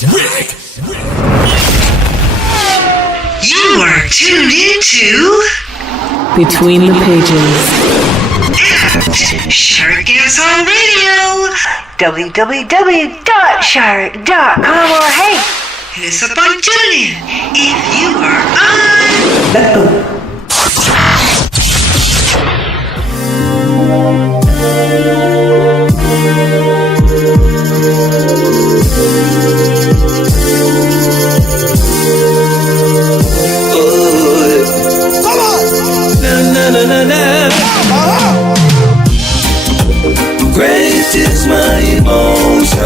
You are tuned into Between the Pages. Shark Dance on Radio. www.shark.com or hey, hit us up on TuneIn if you are on. Great is my emotion.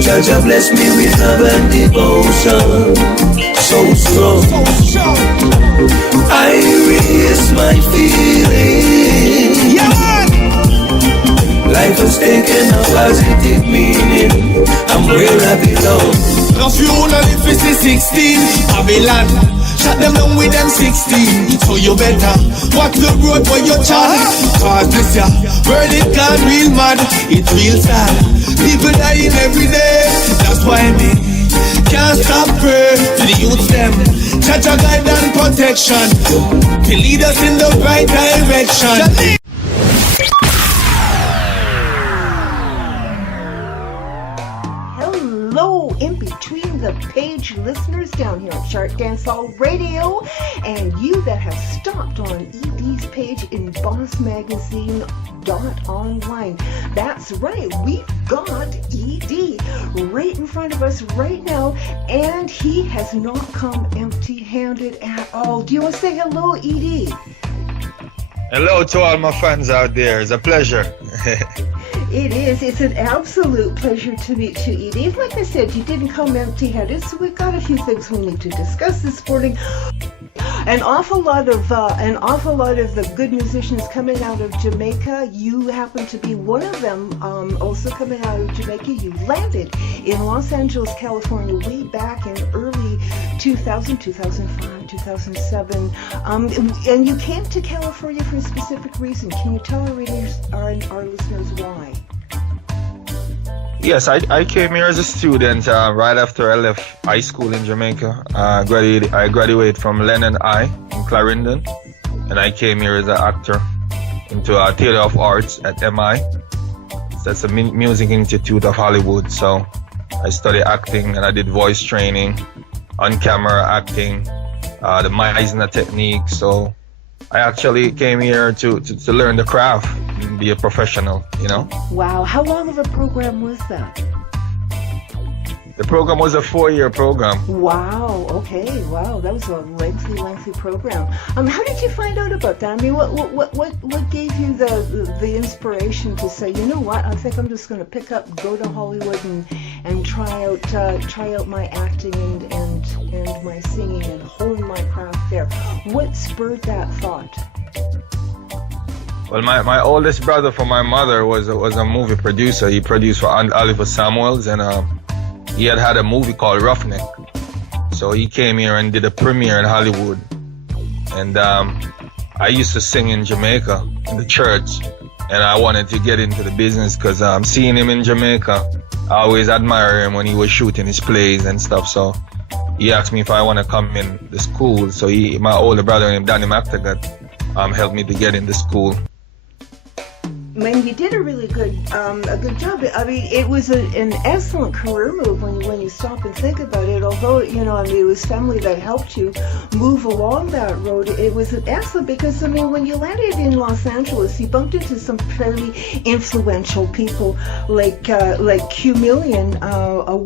Jah bless me with love and devotion. So strong. I raise my feeling. Life has taken a positive meaning. I'm where I belong. Last few only 16 Babylon. Shut them down with them 16. So you better watch the road for your child. Cause this year, world it gone real mad. It's real sad. People dying every day. That's why me can't stop praying to the youth them. Church a guide and protection to lead us in the right direction. Hello, in between the page listeners down here on Shark Dance Hall Radio, and you that have stopped on E Dee's page in BOSSmagazine.online. That's right, we've got E Dee right in front of us right now, and he has not come empty-handed at all. Do you want to say hello, E Dee? Hello to all my fans out there. It's a pleasure. It is. It's an absolute pleasure to meet you, E Dee. Like I said, you didn't come empty-handed, so we've got a few things we need to discuss this morning. An awful lot of the good musicians coming out of Jamaica. You happen to be one of them. Also coming out of Jamaica, you landed in Los Angeles, California, way back in early 2000, 2005, 2007. And you came to California for a specific reason. Can you tell our readers, our listeners, why? Yes, I came here as a student right after I left high school in Jamaica. I graduated from Lennon High in Clarendon, and I came here as an actor into a Theatre of Arts at MI. That's the Music Institute of Hollywood. So I studied acting and I did voice training, on-camera acting, the Meisner technique. So I actually came here to learn the craft and be a professional, you know. Wow, how long of a program was that? The program was a 4-year program. Wow, okay, wow, that was a lengthy program. How did you find out about that? I mean, what gave you the inspiration to say, you know what, I think I'm just going to go to Hollywood and try out my acting and my singing and hone my craft there. What spurred that thought? Well, my oldest brother for my mother was a movie producer. He produced for Oliver Samuels, and he had a movie called Roughneck. So he came here and did a premiere in Hollywood. And I used to sing in Jamaica in the church, and I wanted to get into the business because seeing him in Jamaica, I always admire him when he was shooting his plays and stuff. So he asked me if I want to come in the school. So my older brother named Danny McTaggart helped me to get in the school. Man, you did a really good job. I mean, it was an excellent career move when you stop and think about it. Although, you know, I mean, it was family that helped you move along that road. It was an excellent because, I mean, when you landed in Los Angeles, you bumped into some fairly influential people like Q Million, a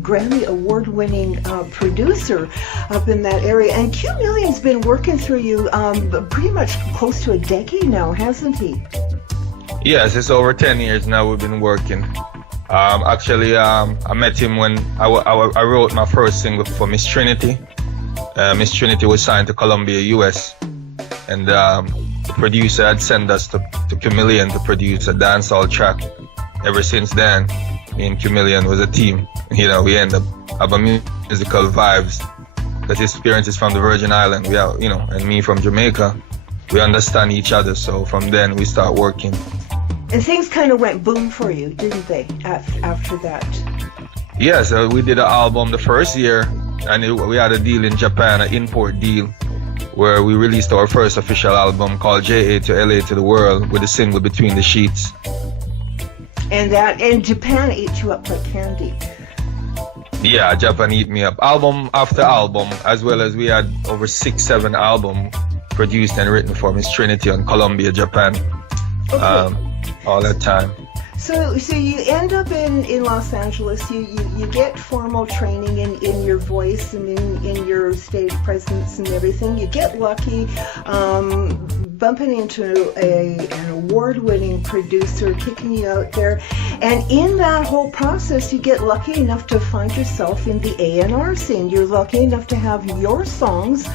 Grammy award-winning producer up in that area. And Q Million's been working through you pretty much close to a decade now, hasn't he? Yes, it's over 10 years now we've been working. Actually, I met him when I wrote my first single for Miss Trinity. Miss Trinity was signed to Columbia, US. And the producer had sent us to Chameleon to produce a dancehall track. Ever since then, me and Chameleon was a team. You know, we end up having musical vibes. Because his parents is from the Virgin Islands, and me from Jamaica. We understand each other, so from then we start working. And things kind of went boom for you, didn't they, after that? Yes, we did an album the first year, and we had a deal in Japan, an import deal, where we released our first official album called JA to LA to the World with a single Between the Sheets. And Japan ate you up like candy. Yeah, Japan eat me up. Album after album, as well as we had over 6-7 albums produced and written for Miss Trinity on Columbia, Japan. Okay. All that time. So you end up in Los Angeles. You get formal training in your voice and in your stage presence and everything. You get lucky, bumping into an award-winning producer, kicking you out there, and in that whole process, you get lucky enough to find yourself in the A&R scene. You're lucky enough to have your songs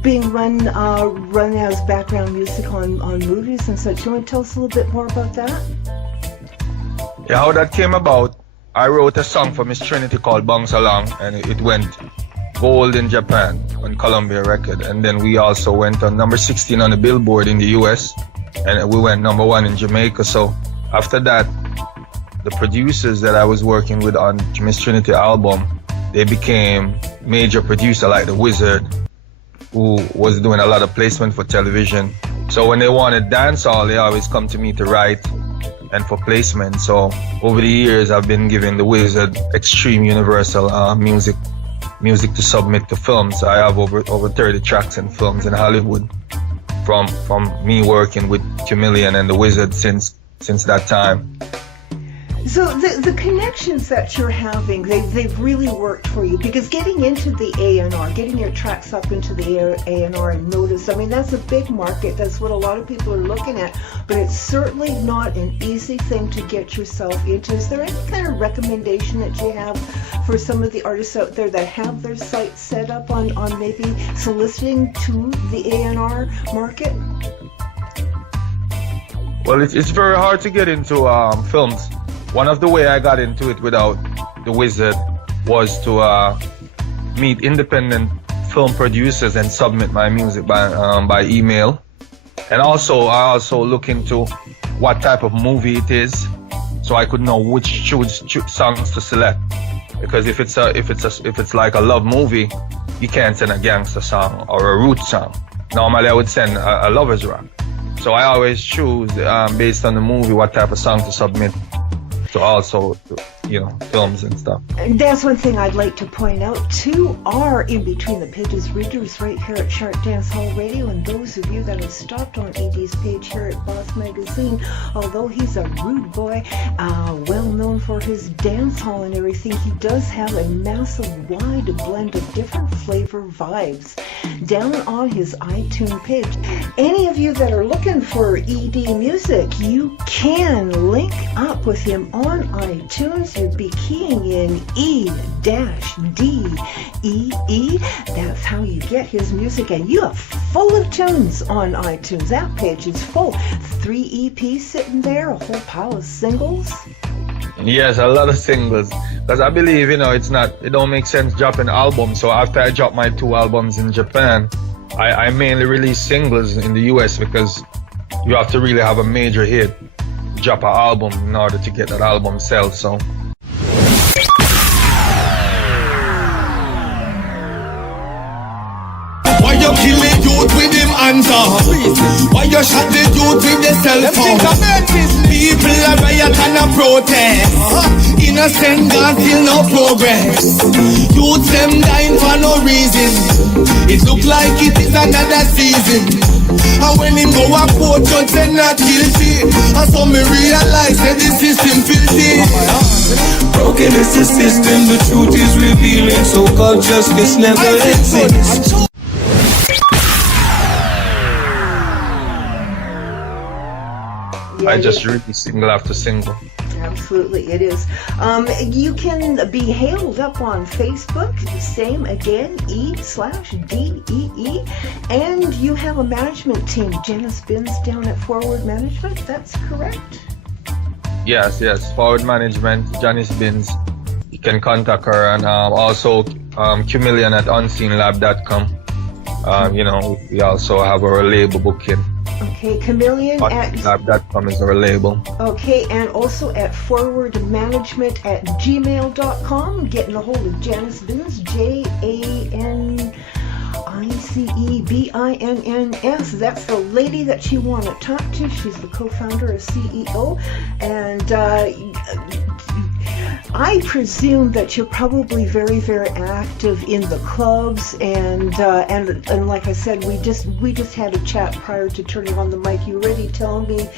being run as background music on movies and such. You want to tell us a little bit more about that? Yeah, how that came about, I wrote a song for Miss Trinity called Bounce Along, and it went gold in Japan on Columbia Record. And then we also went on number 16 on the Billboard in the US, and we went number 1 in Jamaica. So after that, the producers that I was working with on Miss Trinity album, they became major producer like The Wizard, who was doing a lot of placement for television. So when they wanted dancehall, they always come to me to write and for placement. So over the years, I've been giving The Wizard extreme universal music to submit to films. I have over 30 tracks in films in Hollywood from me working with Chameleon and The Wizard since that time. So the connections that you're having, they've really worked for you, because getting into the A&R, getting your tracks up into the A&R and notice, I mean, that's a big market. That's what a lot of people are looking at, but it's certainly not an easy thing to get yourself into. Is there any kind of recommendation that you have for some of the artists out there that have their sites set up on maybe soliciting to the A&R market? Well, it's very hard to get into films. One of the way I got into it without The Wizard was to meet independent film producers and submit my music by email. And also, I also look into what type of movie it is, so I could know which songs to select. Because if it's like a love movie, you can't send a gangster song or a root song. Normally, I would send a lover's rock. So I always choose based on the movie what type of song to submit. So also, films and stuff. And that's one thing I'd like to point out to our In Between the Pages readers right here at Sharp Dance Hall Radio, and those of you that have stopped on E Dee's page here at Boss Magazine. Although he's a rude boy, well known for his dance hall and everything, he does have a massive wide blend of different flavor vibes down on his iTunes page. Any of you that are looking for E Dee music, you can link up with him on iTunes. You'd be keying in E-DEE. That's how you get his music, and you are full of tunes on iTunes. That page is full. 3 EPs sitting there, a whole pile of singles. Yes, a lot of singles. Because I believe, it don't make sense dropping albums. So after I dropped my 2 albums in Japan, I mainly release singles in the US, because you have to really have a major hit, drop an album in order to get that album sell. So why you kill the youth with him hands up? Why you shot the youth with the cell phone? People are riot and a protest. Innocent gone till no progress. Youth them dying for no reason. It look like it is another season. And when him go a court, judge say not guilty. And so me realize that the system filthy. Broken is the system, the truth is revealing. So-called justice never exists. Yeah, I just release single after single. Absolutely, it is. You can be hailed up on Facebook, same again, E/DEE, and you have a management team, Janice Binns down at Forward Management, that's correct? Yes, Forward Management, Janice Binns. You can contact her, and also Chameleon at unseenlab.com. We also have our label booking. Okay, Chameleon at... BOSSmagazine.com is our label. Okay, and also at forwardmgtent@gmail.com. Getting a hold of Janice Binns, JANICEBINNS. That's the lady that you want to talk to. She's the co-founder of CEO. And I presume that you're probably very, very active in the clubs, and like I said, we just had a chat prior to turning on the mic. You already telling me,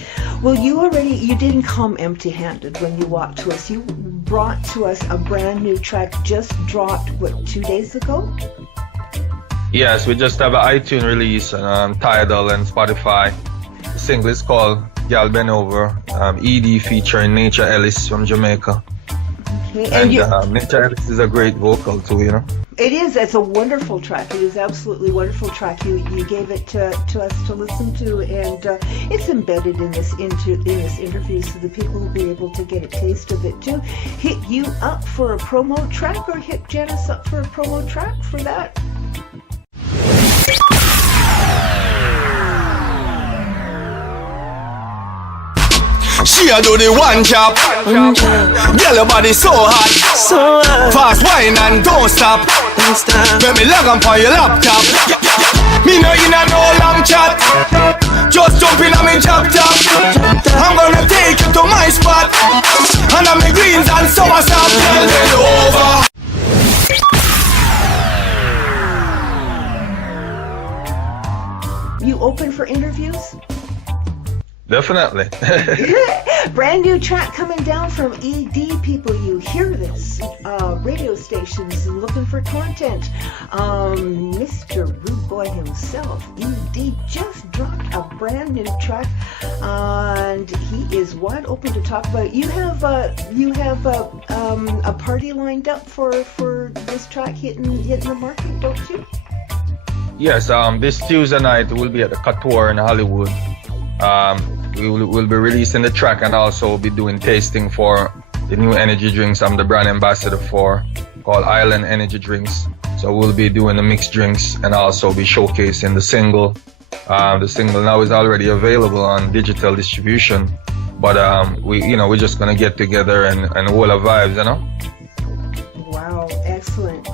well, you didn't come empty-handed when you walked to us. You brought to us a brand new track just dropped 2 days ago. Yes, we just have an iTunes release on Tidal and Spotify. The single is called Gal Ben Over. E DEE featuring Nature Ellis from Jamaica. Okay. And Nature Ellis is a great vocal too, you know. It is. It's a wonderful track. It is absolutely wonderful track. You gave it to us to listen to, and it's embedded in this interview, so the people will be able to get a taste of it too. Hit you up for a promo track, or hit Janice up for a promo track for that? She a do the one job. Girl, your body so hot. Fast wine and don't stop. Let me log on for your laptop. Me no in a no long chat. Just jump in on me chop top. I'm gonna take you to my spot. And I'm me greens and sour sap. Girl, bend over. You open for interviews? Definitely. Brand new track coming down from E DEE, people. You hear this. Radio stations looking for content. Mr. Rude Boy himself, E DEE, just dropped a brand new track, and he is wide open to talk about it. You have a party lined up for this track hitting the market, don't you? Yes, this Tuesday night we'll be at the Couture in Hollywood. We'll be releasing the track, and also be doing tasting for the new energy drinks I'm the brand ambassador for, called Island Energy Drinks. So we'll be doing the mixed drinks and also be showcasing the single. The single now is already available on digital distribution, but we're just gonna get together and hold our vibes, you know. Wow, excellent.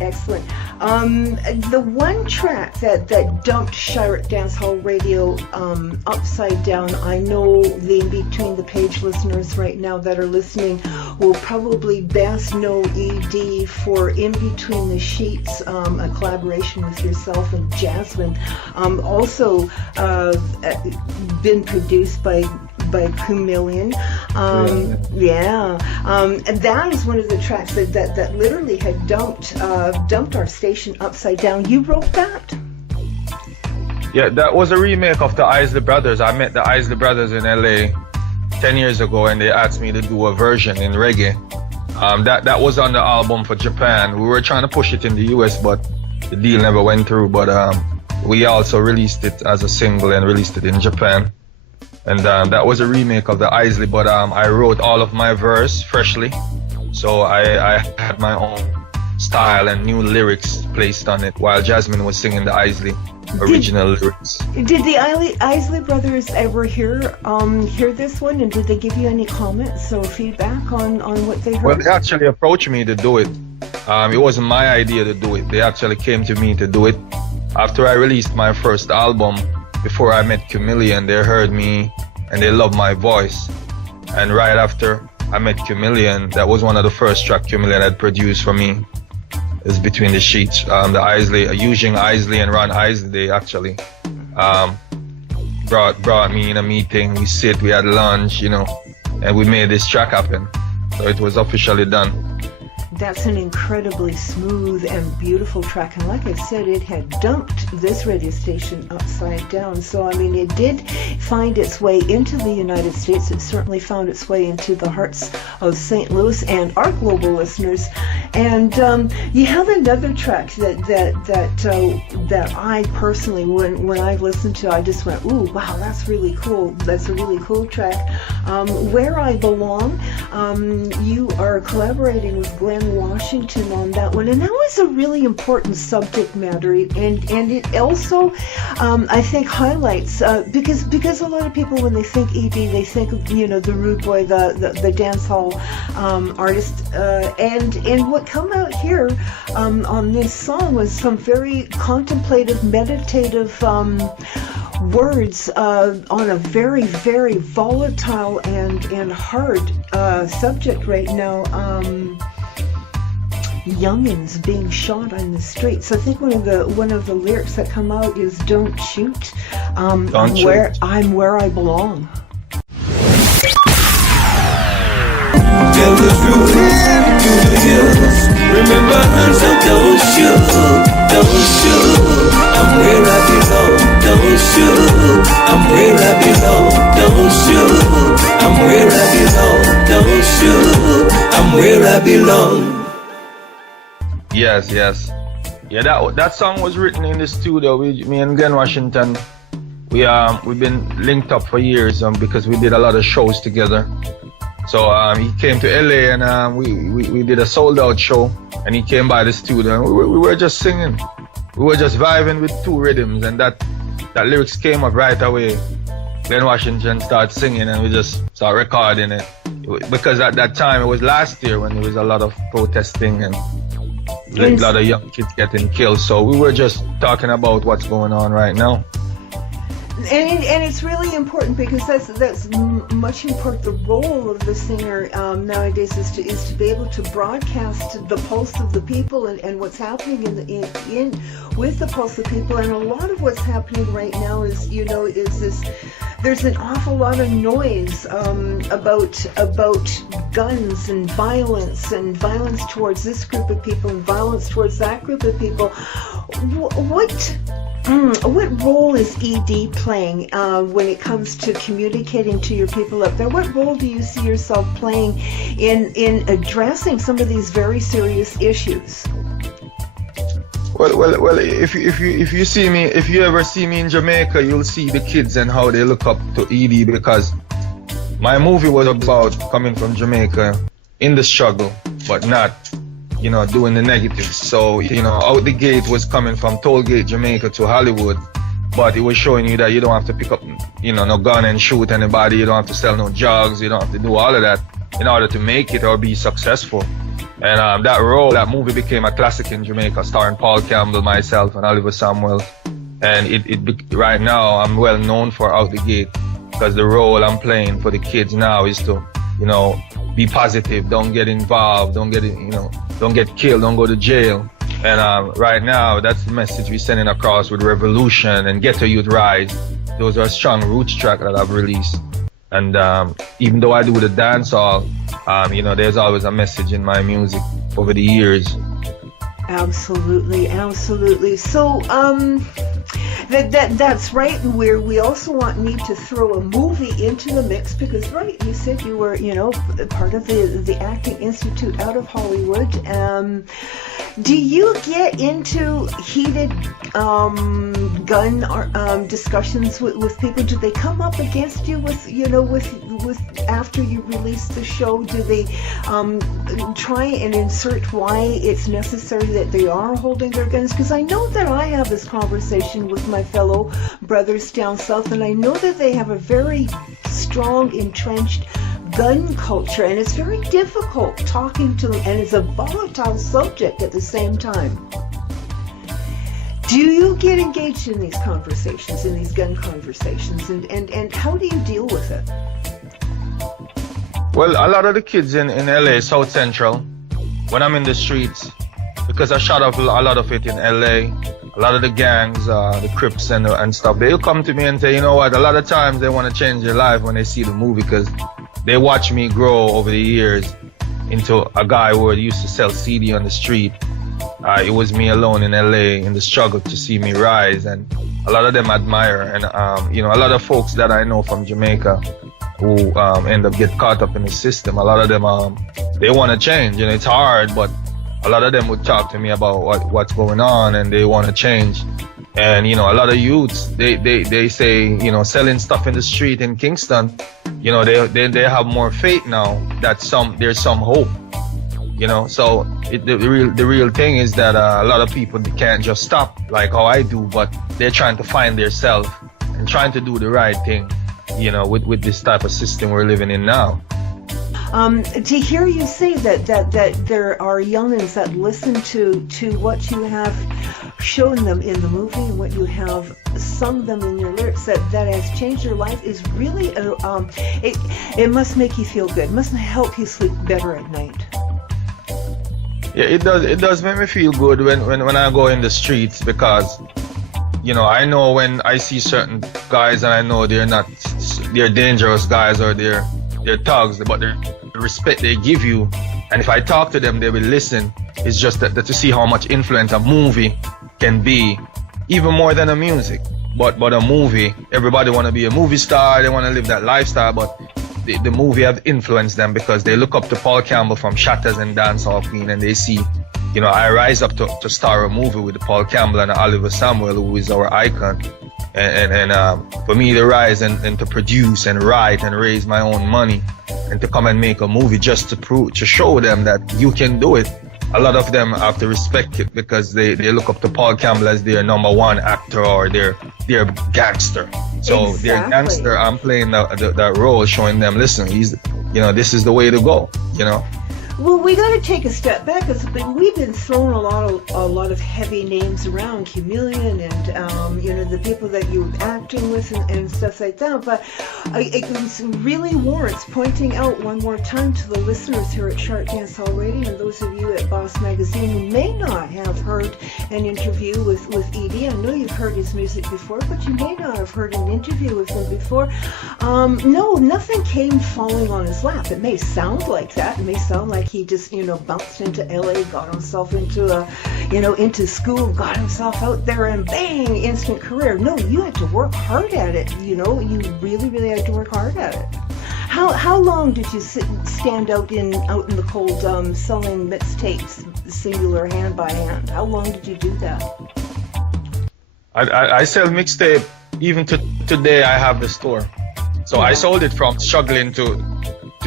The one track that dumped Chirate Dancehall Radio upside down, I know the In Between the Page listeners right now that are listening will probably best know E DEE for In Between the Sheets, a collaboration with yourself and Jasmine. Also been produced by Chameleon. And that is one of the tracks that literally had dumped our station upside down. You wrote that? Yeah, that was a remake of the Isley Brothers. I met the Isley Brothers in LA 10 years ago, and they asked me to do a version in reggae. That was on the album for Japan. We were trying to push it in the US, but the deal never went through. But we also released it as a single and released it in Japan. And that was a remake of the Isley, but I wrote all of my verse freshly. So I had my own style and new lyrics placed on it, while Jasmine was singing the Isley original lyrics. Did the Isley Brothers ever hear this one, and did they give you any comments or feedback on what they heard? Well, they actually approached me to do it. It wasn't my idea to do it. They actually came to me to do it. After I released my first album, before I met Chameleon, they heard me and they loved my voice. And right after I met Chameleon, that was one of the first tracks Chameleon had produced for me. It's Between the Sheets. The Isley, using Isley and Ron Isley, they actually brought me in a meeting. We had lunch, and we made this track happen. So it was officially done. That's an incredibly smooth and beautiful track, and like I said, it had dumped this radio station upside down. So it did find its way into the United States. It certainly found its way into the hearts of St. Louis and our global listeners. And you have another track that I personally, when I listened to, I just went, ooh, wow, that's really cool. That's a really cool track. Where I Belong. You are collaborating with Glenn Ken Washington on that one, and that was a really important subject matter, and it also, I think, highlights because a lot of people, when they think E DEE, they think of, the rude boy, the dance hall artist, and what come out here on this song was some very contemplative, meditative words on a very, very volatile and hard subject right now. Youngins being shot on the streets. I think one of the lyrics that come out is "Don't shoot. I'm where I belong." Tell the truth to the hills. Remember, so don't shoot. I'm where I belong. Don't shoot. I'm where I belong. Don't shoot. I'm where I belong. Don't shoot. I'm where I belong. Yes. Yeah, that song was written in the studio with me and Glenn Washington. We've been linked up for years because we did a lot of shows together. So he came to LA and we did a sold out show, and he came by the studio and we were just singing. We were just vibing with two rhythms, and that lyrics came up right away. Glenn Washington started singing and we just started recording it. Because at that time, it was last year when there was a lot of protesting and a lot of young kids getting killed. So we were just talking about what's going on right now. And it's really important because that's much important. The role of the singer nowadays is to be able to broadcast the pulse of the people and what's happening with the pulse of people. And a lot of what's happening right now is this. There's an awful lot of noise about guns and violence towards this group of people and violence towards that group of people. What role is E DEE playing when it comes to communicating to your people up there? What role do you see yourself playing in addressing some of these very serious issues? Well. If you ever see me in Jamaica, you'll see the kids and how they look up to E DEE, because my movie was about coming from Jamaica in the struggle, but not doing the negatives. So, out the gate was coming from Tollgate, Jamaica to Hollywood, but it was showing you that you don't have to pick up, no gun and shoot anybody. You don't have to sell no drugs. You don't have to do all of that in order to make it or be successful. And that movie became a classic in Jamaica, starring Paul Campbell, myself, and Oliver Samuel. And right now, I'm well known for Out the Gate, because the role I'm playing for the kids now is to, be positive, don't get involved, don't get killed, don't go to jail. And right now, that's the message we're sending across with Revolution and Ghetto Youth Rise. Those are strong roots track that I've released. And even though I do the dancehall, there's always a message in my music over the years. Absolutely. So, that's right. Where we also need to throw a movie into the mix, because you said you were, part of the Acting Institute out of Hollywood. Do you get into heated gun discussions with people? Do they come up against you with after you release the show? Do they try and insert why it's necessary that they are holding their guns? Because I know that I have this conversation with my fellow brothers down south, and I know that they have a very strong, entrenched gun culture, and it's very difficult talking to them, and it's a volatile subject at the same time. Do you get engaged in these conversations, in these gun conversations, and how do you deal with it? Well, a lot of the kids in LA, South Central, when I'm in the streets, because I shot up a lot of it in LA, a lot of the gangs, the Crips and stuff, they'll come to me and say, you know what, a lot of times they want to change their life when they see the movie, because they watch me grow over the years into a guy who used to sell CD on the street. It was me alone in LA in the struggle to see me rise, and a lot of them admire. And a lot of folks that I know from Jamaica who end up get caught up in the system, a lot of them they want to change. It's hard, but a lot of them would talk to me about what's going on, and they want to change. And a lot of youths, they say, selling stuff in the street in Kingston, they have more faith now that there's some hope. So the real thing is that a lot of people, they can't just stop like how I do, but they're trying to find their self and trying to do the right thing, with this type of system we're living in now. To hear you say that there are youngins that listen to what you have shown them in the movie and what you have sung them in your lyrics, that has changed their life, is really it must make you feel good. It must help you sleep better at night. Yeah, it does make me feel good when I go in the streets, because I know when I see certain guys and I know they're dangerous guys or they're thugs, but the respect they give you, and if I talk to them, they will listen. It's just that to see how much influence a movie can be, even more than a music. But a movie, everybody want to be a movie star, they want to live that lifestyle, but the movie have influenced them because they look up to Paul Campbell from Shatters and Dancehall Queen, and they see, I rise up to star a movie with Paul Campbell and Oliver Samuel, who is our icon. And for me to rise and to produce and write and raise my own money and to come and make a movie just to show them that you can do it. A lot of them have to respect it because they look up to Paul Campbell as their number one actor or their gangster. So Exactly. their gangster, I'm playing that role, showing them, listen, this is the way to go, Well, we got to take a step back, because we've been throwing a lot of heavy names around, Chameleon and the people that you were acting with and stuff like that. But it really warrants pointing out one more time to the listeners here at Shark Dancehall Radio, and those of you at Boss Magazine who may not have heard an interview with E DEE. I know you've heard his music before, but you may not have heard an interview with him before. No, nothing came falling on his lap. It may sound like that. It may sound like he just, bounced into LA, got himself into school, got himself out there, and bang, instant career. No, you had to work hard at it. You really, really had to work hard at it. How long did you stand out in the cold, selling mixtapes, singular, hand by hand? How long did you do that? I sell mixtape. Even today, I have the store. So I sold it from struggling to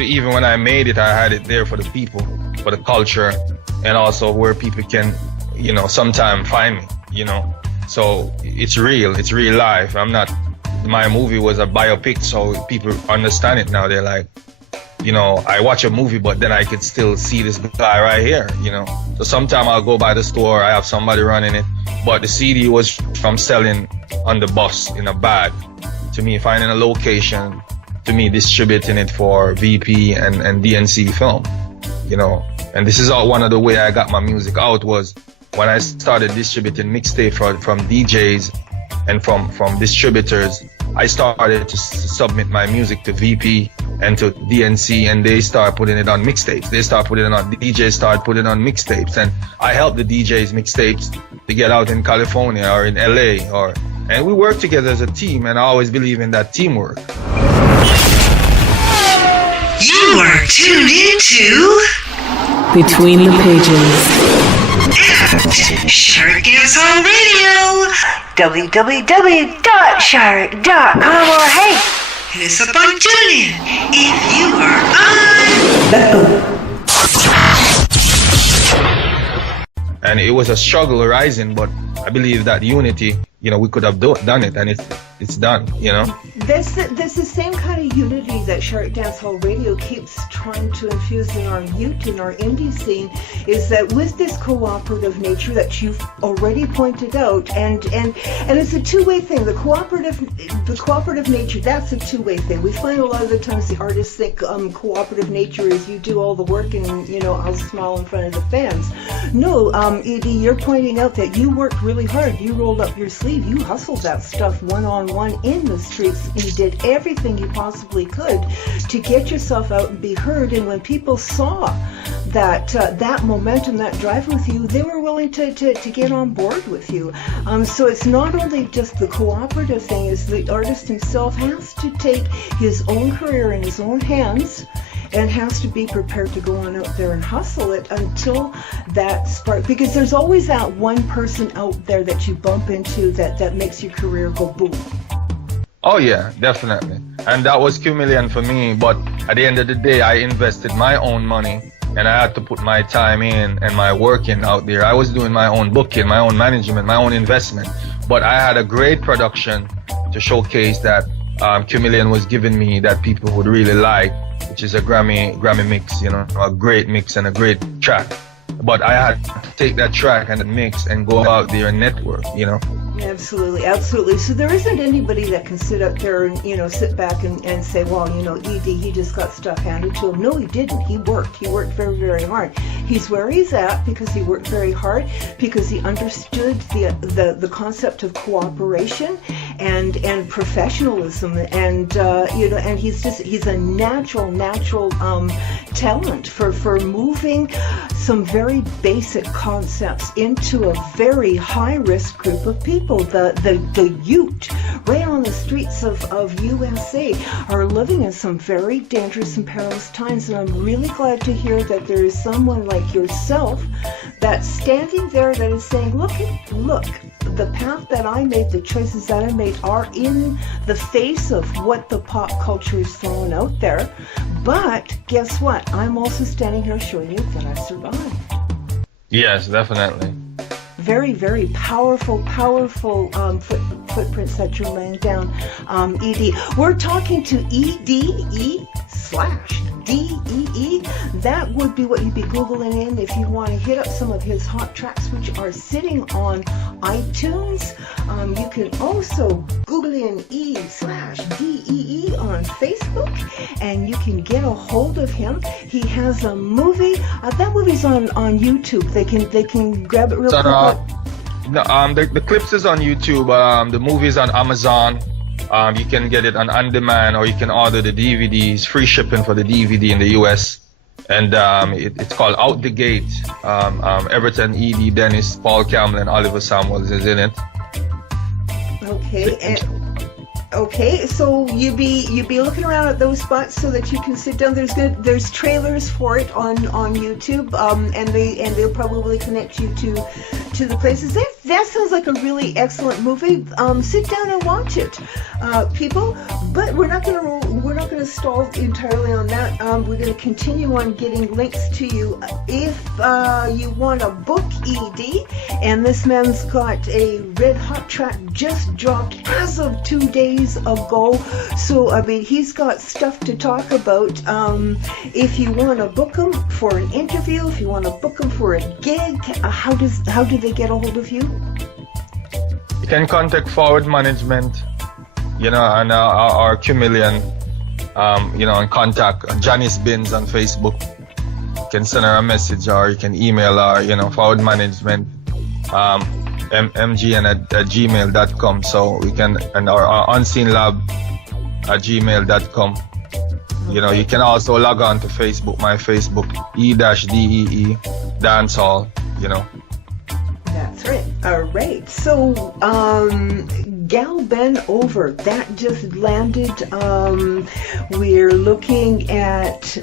even when I made it, I had it there for the people, for the culture, and also where people can, sometime find me, So it's real life. My movie was a biopic, so people understand it now. They're like, I watch a movie, but then I could still see this guy right here, So sometime I'll go by the store, I have somebody running it, but the CD was from selling on the bus in a bag, to me finding a location, to me distributing it for VP and DNC film, and this is one of the way I got my music out, was when I started distributing mixtape from DJs and from distributors. I started to submit my music to VP and to DNC, and they start putting it on mixtapes. They start putting it on, DJs start putting it on mixtapes, and I help the DJs mixtapes to get out in California or in LA, and we work together as a team, and I always believe in that teamwork. You are tuned into Between the Pages. at Shark Dancehall Radio, www.shark.com, or hey, hit us up on TuneIn if you are on. And it was a struggle rising, but I believe that unity, we could have done it, and it's done, There's the same kind of unity that Shark Dancehall Radio keeps trying to infuse in our youth, in our indie scene, is that with this cooperative nature that you've already pointed out, and it's a two-way thing. The cooperative nature, that's a two-way thing. We find a lot of the times the artists think cooperative nature is you do all the work and I'll smile in front of the fans. No, E DEE, you're pointing out that you worked really hard. You rolled up your sleeve. You hustled that stuff one-on-one in the streets. You did everything you possibly could to get yourself out and be heard. And when people saw that momentum, that drive with you, they were willing to get on board with you. So it's not only just the cooperative thing, is the artist himself has to take his own career in his own hands and has to be prepared to go on out there and hustle it until that spark, because there's always that one person out there that you bump into that makes your career go boom. Oh yeah, definitely. And that was Chameleon for me. But at the end of the day, I invested my own money and I had to put my time in and my work in out there. I was doing my own booking, my own management, my own investment. But I had a great production to showcase that Chameleon was giving me that people would really like, which is a Grammy mix, you know, a great mix and a great track. But I had to take that track and the mix and go out there and network, you know. Absolutely, absolutely. So there isn't anybody that can sit up there and, you know, sit back and say, well, you know, E DEE, he just got stuff handed to him. No, he didn't. He worked very, very hard. He's where he's at because he worked very hard, because he understood the concept of cooperation and professionalism, and you know, and he's a natural talent for moving some very basic concepts into a very high risk group of people. The youth right on the streets of USA are living in some very dangerous and perilous times, and I'm really glad to hear that there is someone like yourself that's standing there that is saying, look, the path that I made, the choices that I made are in the face of what the pop culture is throwing out there, but guess what? I'm also standing here showing you that I survived. Yes, definitely. Very, very powerful footprints that you're laying down, E DEE. We're talking to E DEE / DEE. That would be what you'd be Googling in if you want to hit up some of his hot tracks, which are sitting on iTunes. You can also Google in E /DEE on Facebook, and you can get a hold of him. He has a movie. That movie's on YouTube. They can grab it real quick. The clips is on YouTube. The movie's on Amazon. You can get it on demand, or you can order the DVDs. Free shipping for the DVD in the US. And it's called Out the Gate. Everton, E DEE, Dennis, Paul Campbell, and Oliver Samuels is in it. Okay. Okay, so you be looking around at those spots so that you can sit down. There's trailers for it on YouTube, and they'll probably connect you to the places. That sounds like a really excellent movie. Sit down and watch it, people. But we're not gonna stall entirely on that. We're gonna continue on getting links to you if you want a book, E DEE. And this man's got a red hot track just dropped as of 2 days ago. So I mean, he's got stuff to talk about. If you want to book him for an interview, if you want to book him for a gig, how do they get a hold of you? You can contact Forward Management, you know, and our Chameleon, you know, and contact Janice Bins on Facebook. You can send her a message, or you can email her, you know, Forward Management, mgn at gmail.com. So we can, and our unseen lab at gmail.com. You know, you can also log on to Facebook, my Facebook, E-DEE Dancehall, you know. That's right. All right. So, Gal Ben Over, that just landed. We're looking at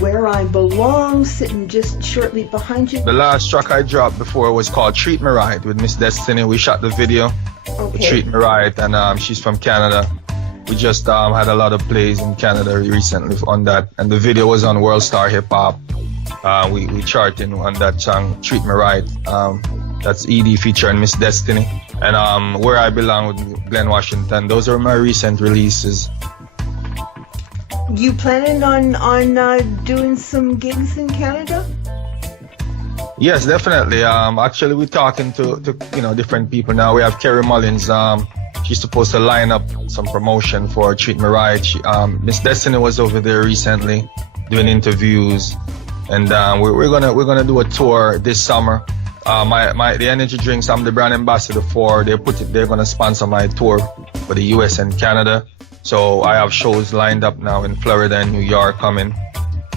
Where I Belong, sitting just shortly behind you. The last track I dropped before was called Treat Me Right with Miss Destiny. We shot the video with Treat Me Right, and she's from Canada. We just had a lot of plays in Canada recently on that, and the video was on World Star Hip Hop. We charting on that song, Treat Me Right. That's E DEE featuring Miss Destiny. And Where I Belong with Glenn Washington. Those are my recent releases. You planning on doing some gigs in Canada? Yes, definitely. Actually, we're talking to you know, different people now. We have Kerry Mullins. She's supposed to line up some promotion for Treat Me Right. Miss Destiny was over there recently doing interviews. And we're gonna do a tour this summer. The energy drinks I'm the brand ambassador for. They're gonna sponsor my tour for the US and Canada. So I have shows lined up now in Florida and New York coming.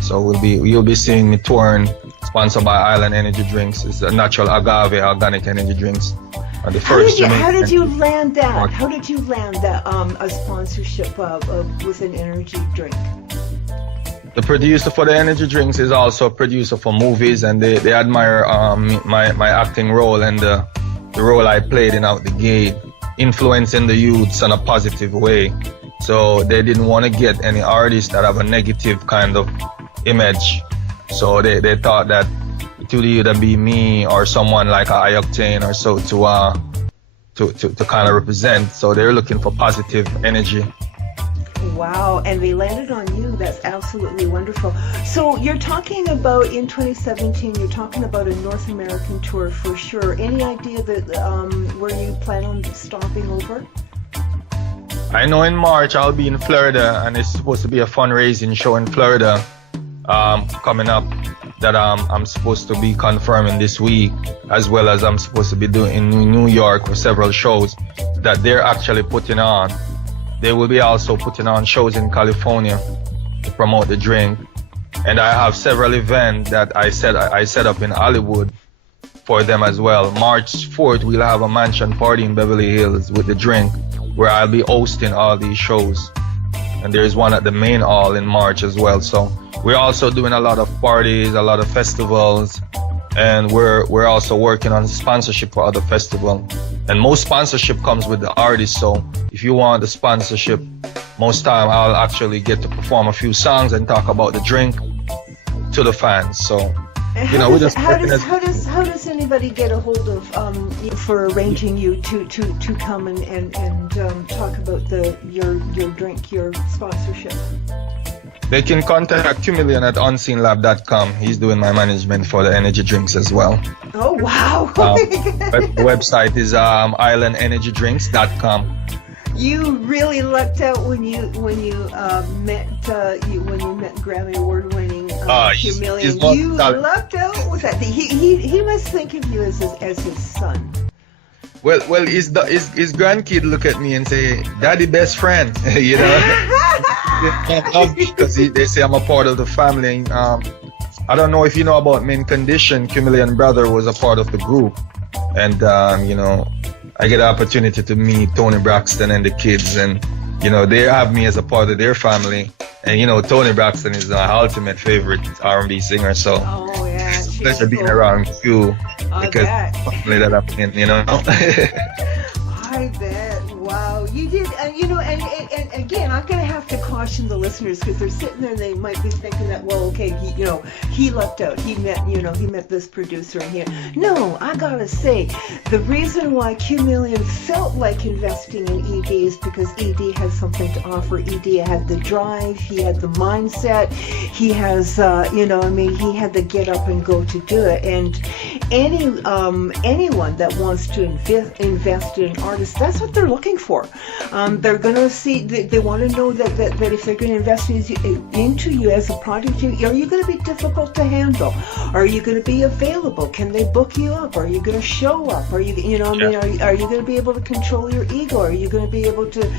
So you'll be seeing me touring, sponsored by Island Energy Drinks. It's a natural agave organic energy drinks. The first. How did you land that? How did you land that a sponsorship with an energy drink? The producer for the energy drinks is also a producer for movies, and they admire my acting role and the role I played in Out the Gate, influencing the youths in a positive way. So they didn't want to get any artists that have a negative kind of image. So they thought that it would either be me or someone like Attn or so to kind of represent. So they're looking for positive energy. Wow, and they landed on you. That's absolutely wonderful. So you're talking about in 2017, you're talking about a North American tour for sure. Any idea that where you plan on stopping over? I know in March I'll be in Florida, and it's supposed to be a fundraising show in Florida coming up that I'm supposed to be confirming this week, as well as I'm supposed to be doing in New York with several shows that they're actually putting on. They will be also putting on shows in California to promote the drink. And I have several events that I set up in Hollywood for them as well. March 4th, we'll have a mansion party in Beverly Hills with the drink, where I'll be hosting all these shows. And there's one at the main hall in March as well. So we're also doing a lot of parties, a lot of festivals, and we're also working on sponsorship for other festivals. And most sponsorship comes with the artist. So if you want the sponsorship, most time I'll actually get to perform a few songs and talk about the drink to the fans. So you know, how does anybody get a hold of you for arranging you to come and talk about your drink, your sponsorship? They can contact Q-Million at unseenlab.com. He's doing my management for the energy drinks as well. Oh wow! The website is islandenergydrinks.com. You really lucked out when you met Grammy Award-winning Q-Million. You lucked out with that. He must think of you as his son. Well, his grandkid look at me and say, "Daddy, best friend," you know. Because they say I'm a part of the family. I don't know if you know about Main Condition. Q-Million brother was a part of the group, and you know, I get the opportunity to meet Tony Braxton and the kids, and you know, they have me as a part of their family. And you know, Tony Braxton is my ultimate favorite R&B singer. So it's a pleasure being around you because family that I'm in, you know. I bet. Wow, you did. You know, and again, I'm gonna have to caution the listeners because they're sitting there and they might be thinking that, well, okay, he lucked out. He met this producer and No, I gotta say, the reason why Q-Million felt like investing in E DEE is because E DEE has something to offer. E DEE had the drive, he had the mindset, he has, he had the get up and go to do it. And anyone that wants to invest in artists, that's what they're looking for. They're going to see, they want to know that if they're going to invest into you as a product, are you going to be difficult to handle? Are you going to be available? Can they book you up? Are you going to show up? Are you, are you going to be able to control your ego? Are you going to be able to,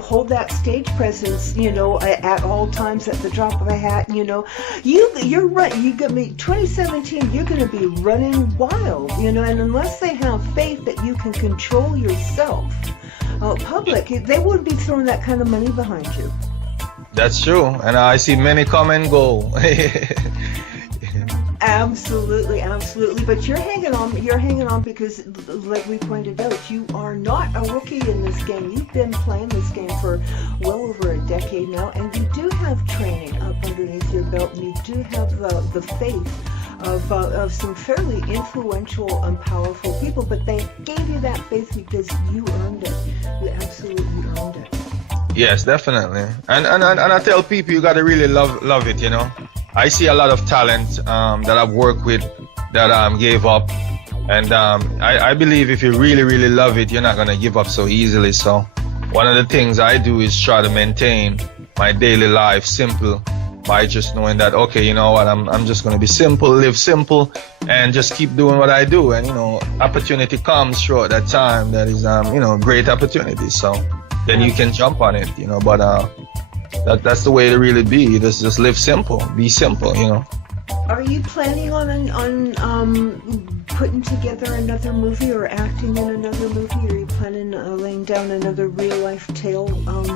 hold that stage presence, at all times at the drop of a hat? You're right. You got me. 2017, you're going to be running wild, and unless they have faith that you can control yourself, public, they wouldn't be throwing that kind of money behind you. That's true, and I see many come and go. Absolutely. But you're hanging on because, like we pointed out, you are not a rookie in this game. You've been playing this game for well over a decade now, and you do have training up underneath your belt, and you do have the faith of some fairly influential and powerful people, but they gave you that faith because you earned it. You absolutely earned it. Yes, definitely. And I tell people you gotta really love it, I see a lot of talent that I've worked with that gave up, and I believe if you really, really love it, you're not gonna give up so easily. So one of the things I do is try to maintain my daily life simple by just knowing that, okay, you know what, I'm just gonna be simple, live simple, and just keep doing what I do. And opportunity comes throughout that time that is great opportunity. So then you can jump on it, but that's the way to really be. Just live simple, be simple, Are you planning on putting together another movie or acting in another movie? Are you planning laying down another real life tale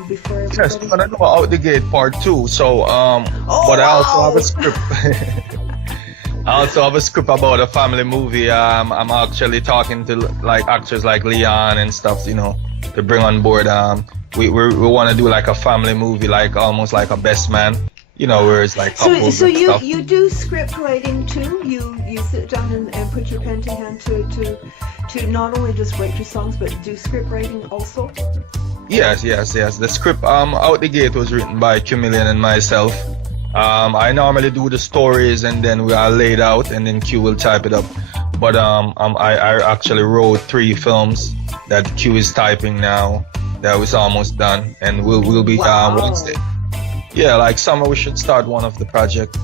before everybody? Yes, I'm gonna go Out the Gate Part 2. So but I also have a script. I also have a script about a family movie. I'm actually talking to like actors like Leon and stuff, to bring on board we want to do like a family movie, like almost like a Best Man, you know, where it's like couples So and stuff. you do script writing too? You sit down and put your pen to hand to not only just write your songs but do script writing also? Yes. The script out the gate was written by Chameleon and myself. I normally do the stories and then we are laid out and then Q will type it up. But I actually wrote 3 films that Q is typing now. That was almost done, and we'll be Wednesday. Yeah, like summer we should start one of the project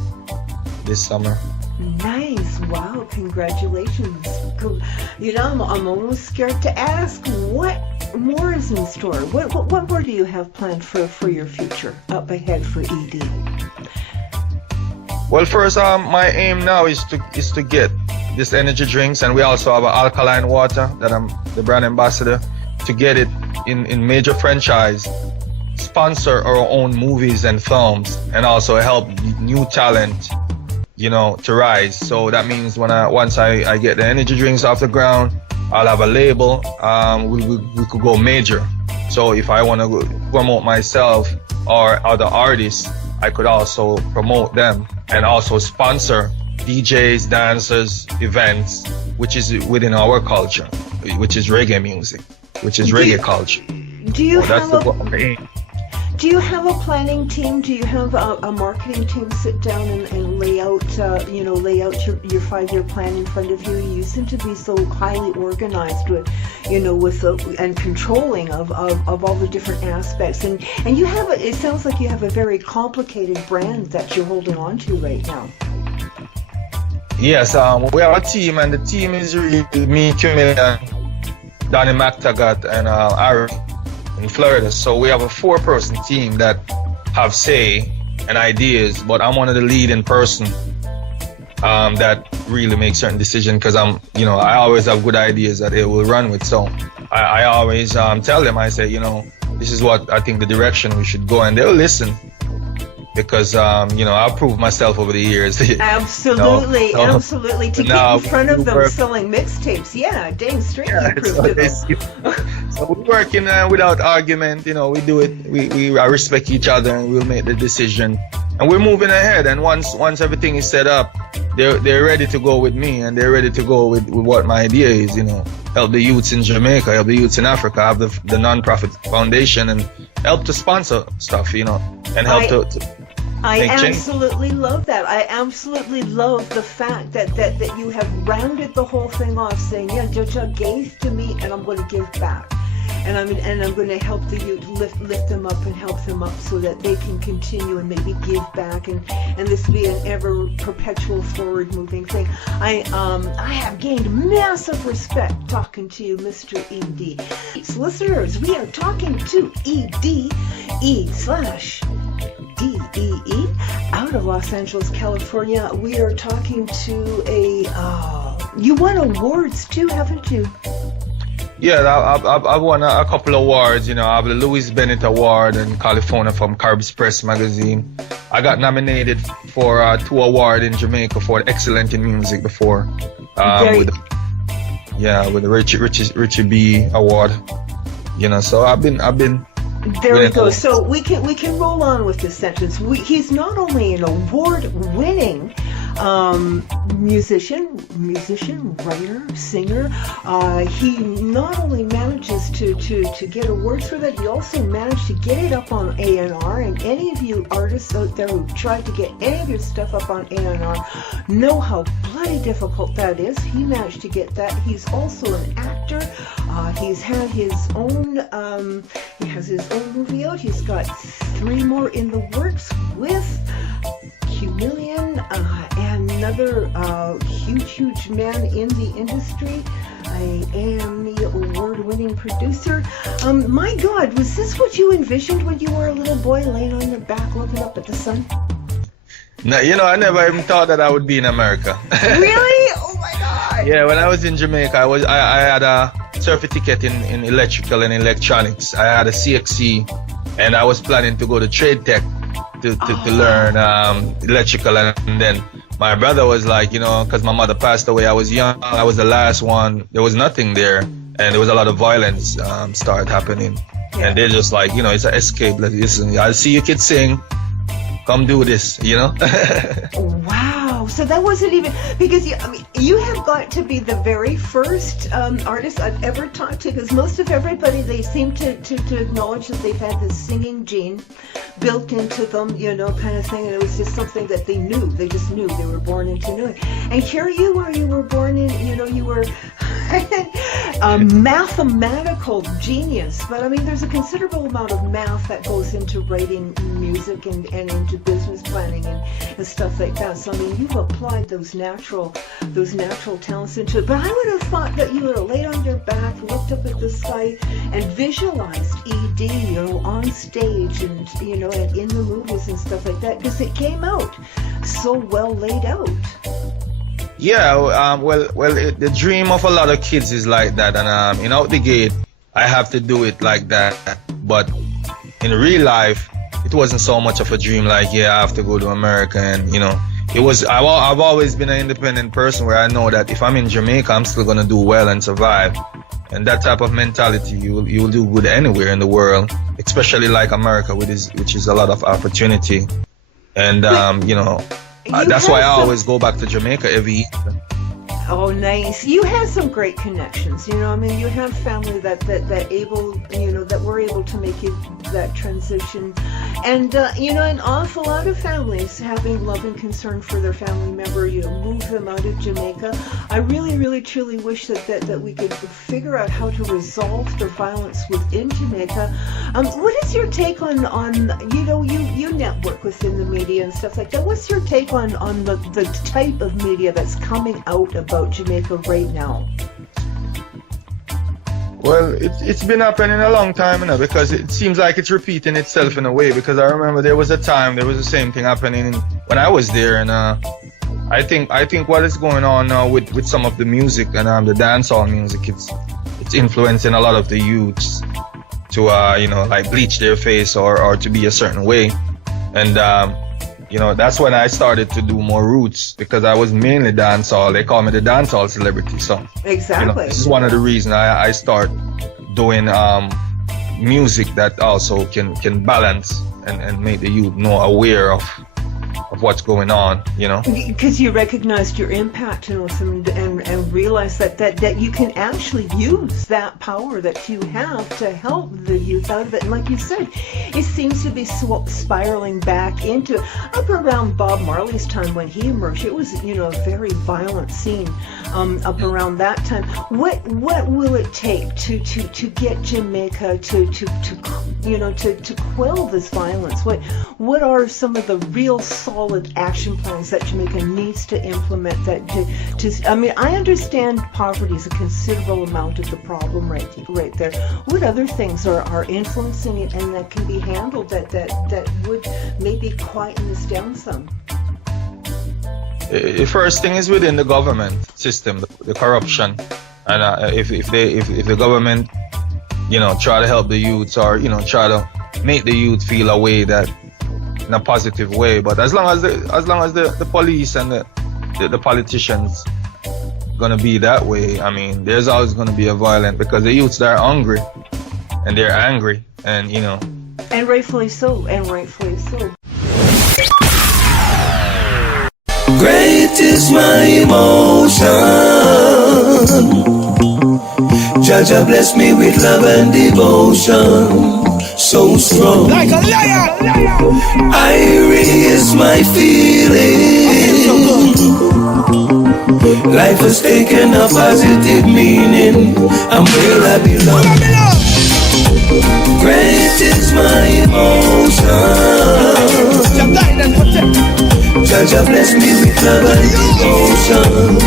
this summer. Nice. Wow, congratulations. Cool. You know, I'm almost scared to ask what more is in store. What more do you have planned for your future up ahead for E DEE? Well, first, my aim now is to get this energy drinks, and we also have an alkaline water that I'm the brand ambassador, to get it in major franchise, sponsor our own movies and films, and also help new talent, you know, to rise. So that means once I get the energy drinks off the ground, I'll have a label. We could go major. So if I want to promote myself or other artists, I could also promote them and also sponsor DJs, dancers, events, which is within our culture, which is reggae music, which is reggae culture. Do you that's have the aim. Do you have a planning team? Do you have a marketing team sit down and lay out, lay out your 5-year plan in front of you? You seem to be so highly organized with, and controlling of all the different aspects. And you have it sounds like you have a very complicated brand that you're holding on to right now. Yes, we have a team, and the team is really me, Chameleon, Donnie McTaggart, and Ari in Florida. So we have a 4-person team that have say and ideas, but I'm one of the leading person that really makes certain decisions, because I always have good ideas that they will run with. So I always tell them, I say, this is what I think the direction we should go, and they'll listen. Because I've proved myself over the years. Absolutely. To get in front of them selling mixtapes, damn straight you proved it. So we're working without argument. We do it. We respect each other, and we'll make the decision. And we're moving ahead. And once everything is set up, they're ready to go with me, and they're ready to go with what my idea is. Help the youths in Jamaica, help the youths in Africa, have the non-profit foundation, and help to sponsor stuff. And help to I absolutely love that. I absolutely love the fact that you have rounded the whole thing off, saying, Jaja gave to me, and I'm going to give back, and I'm going to help the youth, lift them up and help them up so that they can continue and maybe give back, and this be an ever perpetual forward moving thing. I have gained massive respect talking to you, Mr. E DEE. Listeners, we are talking to E DEE E/DEE out of Los Angeles, California. We are talking to you won awards too, haven't you? Yeah, I've won a couple of awards. I have the Louis Bennett Award in California from Carbs Magazine. I got nominated for 2 awards in Jamaica for Excellent in Music before, with the Richie B Award. So I've been. There we go. So we can roll on with this sentence. He's not only an award-winning musician, writer, singer. He not only manages to get awards for that, he also managed to get it up on A&R. And any of you artists out there who tried to get any of your stuff up on A&R know how bloody difficult that is. He managed to get that. He's also an actor. He's had his own. He has his own movie out. He's got 3 more in the works with Chameleon and another huge man in the industry. I am the award-winning producer. My God, was this what you envisioned when you were a little boy laying on your back looking up at the sun? No, I never even thought that I would be in America. Really? Oh my God! Yeah, when I was in Jamaica, I had a certificate in electrical and electronics. I had a CXC, and I was planning to go to Trade Tech to learn electrical, and then my brother was like, because my mother passed away, I was young, I was the last one, there was nothing there, and there was a lot of violence started happening. Yeah. And they're just like, you know, it's an escape. Like, listen, I see you kids sing, come do this, you know. Wow. So that wasn't even because you have got to be the very first artist I've ever talked to, because most of everybody, they seem to acknowledge that they've had this singing gene built into them, you know, kind of thing, and it was just something that they knew. They just knew they were born into knowing. And here you are, you were born in, you know, you were a mathematical genius, but I mean, there's a considerable amount of math that goes into writing music and into business planning and stuff like that. So I mean, you've applied those natural talents into it. But I would have thought that you would have laid on your back, looked up at the sky, and visualized E DEE, you know, on stage and, you know, and in the movies and stuff like that, because it came out so well laid out. Yeah, the dream of a lot of kids is like that, and you know, out the gate, I have to do it like that. But in real life, it wasn't so much of a dream. Like, yeah, I have to go to America, and you know, it was. I've always been an independent person where I know that if I'm in Jamaica, I'm still gonna do well and survive. And that type of mentality, you will do good anywhere in the world, especially like America, which is a lot of opportunity. And you know. That's why I always go back to Jamaica every year. Oh, nice. You had some great connections, you know. I mean, you have family that able, you know, that were able to make you that transition. And, you know, an awful lot of families having love and concern for their family member, you know, move them out of Jamaica. I really, really, truly wish that we could figure out how to resolve the violence within Jamaica. What is your take on you know, you network within the media and stuff like that. What's your take on the type of media that's coming out about Jamaica right now? Well, it's been happening a long time, you know, because it seems like it's repeating itself in a way. Because I remember there was the same thing happening when I was there, and I think what is going on now with some of the music and the dancehall music, it's influencing a lot of the youths to you know, like bleach their face or to be a certain way, and you know, that's when I started to do more roots, because I was mainly dancehall. They call me the dancehall celebrity. So exactly, you know, this is one of the reasons I start doing music that also can balance and make the youth more aware of what's going on, you know. Because you recognized your impact, you know, and realized that you can actually use that power that you have to help the youth out of it. And like you said, it seems to be spiraling back into up around Bob Marley's time when he emerged. It was, you know, a very violent scene up around that time. What will it take to get Jamaica to quell this violence? What are some of the real solid action plans that Jamaica needs to implement I mean, I understand poverty is a considerable amount of the problem right there. What other things are influencing it and that can be handled that would maybe quieten this down some? The first thing is within the government system, the corruption, and if the government, you know, try to help the youths, or you know, try to make the youth feel a way that in a positive way. But as long as the police and the politicians gonna be that way, I mean, there's always gonna be a violent, because the youths, they're hungry and they're angry, and you know, and rightfully so. Great is my emotion. Jaja bless me with love and devotion, so strong. Like a lion. I raise my feeling. Life has taken a positive meaning. I'm where I belong. Great is my emotion. Jaja bless me with love and devotion,